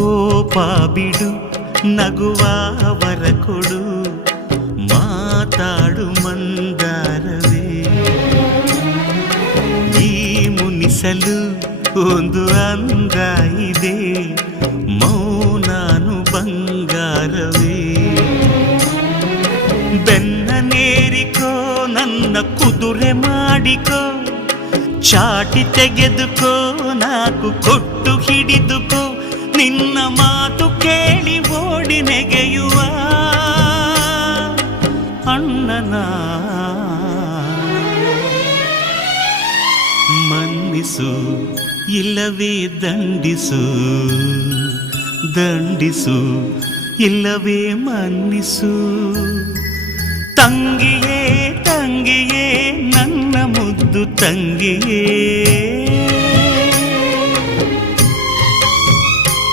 ಕೋಪ ಬಿಡು ನಗುವ ವರ ಕೊಡು ಮಾತಾಡು ಮಂದಾರವೇ ಈ ಮುನಿಸಲು ಒಂದು ಅಂದ ಇದೆ ಮೌನಾನು ಬಂಗಾರವೇ ಬೆನ್ನ ನೇರಿಕೋ ನನ್ನ ಕುದುರೆ ಮಾಡಿಕೋ ಚಾಟಿ ತೆಗೆದುಕೋ ನಾಕು ಕೊಟ್ಟು ಹಿಡಿದುಕೋ ನಿನ್ನ ಮಾತು ಕೇಳಿ ಓಡಿ ನೆಗೆಯುವ ಅಣ್ಣನ ಮನ್ನಿಸು ಇಲ್ಲವೇ ದಂಡಿಸು ದಂಡಿಸು ಇಲ್ಲವೇ ಮನ್ನಿಸು ತಂಗಿಯೇ ತಂಗಿಯೇ ನನ್ನ ಮುದ್ದು ತಂಗಿಯೇ